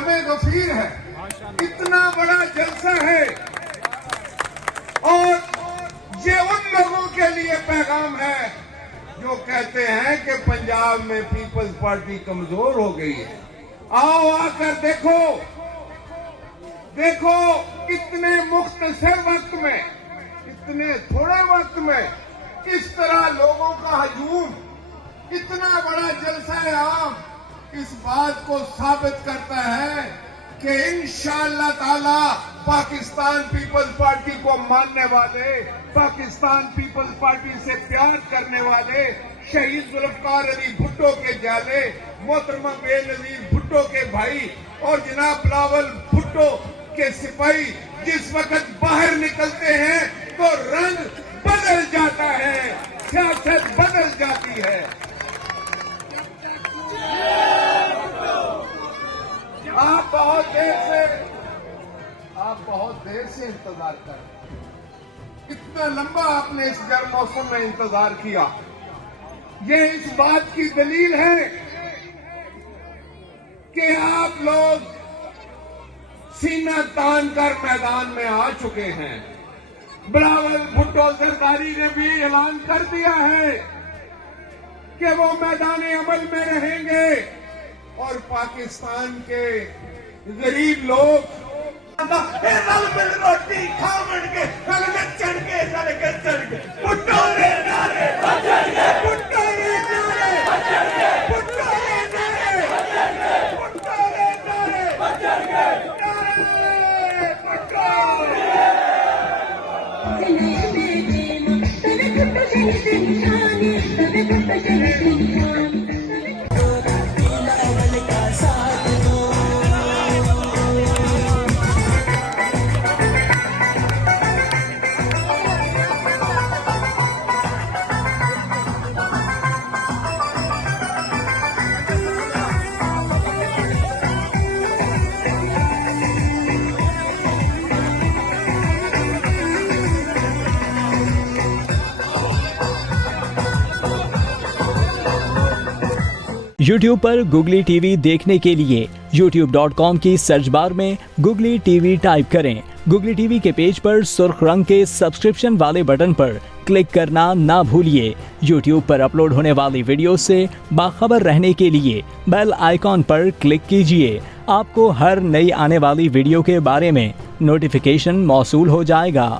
हमें गफीर है, इतना बड़ा जलसा है। और ये उन लोगों के लिए पैगाम है जो कहते हैं कि पंजाब में पीपल्स पार्टी कमजोर हो गई है। आओ आकर देखो, देखो इतने मुख्तसर वक्त में, इतने थोड़े वक्त में किस तरह लोगों का हजूम, इतना बड़ा जलसा आम इस बात को साबित करता है कि इंशाअल्लाह ताला पाकिस्तान पीपल्स पार्टी को मानने वाले, पाकिस्तान पीपल्स पार्टी से प्यार करने वाले शहीद जुल्फकार अली भुट्टो के जाले, मोहतरमा बेनजीर भुट्टो के भाई और जनाब बिलावल भुट्टो के सिपाही जिस वक्त बाहर निकलते हैं तो रंग बदल जाता है, सियासत बदल जाती है। आप बहुत देर से इंतजार कर रहे हैं। इतना लंबा आपने इस गर्म मौसम में इंतजार किया, ये इस बात की दलील है कि आप लोग सीना तान कर मैदान में आ चुके हैं। बिलावल भुट्टो जरदारी ने भी ऐलान कर दिया है कि वो मैदान अमल में रहेंगे और पाकिस्तान के गरीब लोग रोटी खावन के चढ़ के भुट्टो रे नारे, भुट्टो रे नारे, भुट्टो रे नारे, भुट्टो रे नारे, YouTube पर गुगली टीवी देखने के लिए youtube.com की सर्च बार में गुगली टीवी टाइप करें। गुगली टीवी के पेज पर सुर्ख रंग के सब्सक्रिप्शन वाले बटन पर क्लिक करना ना भूलिए। YouTube पर अपलोड होने वाली वीडियो से बाखबर रहने के लिए बेल आइकॉन पर क्लिक कीजिए। आपको हर नई आने वाली वीडियो के बारे में नोटिफिकेशन मौसूल हो जाएगा।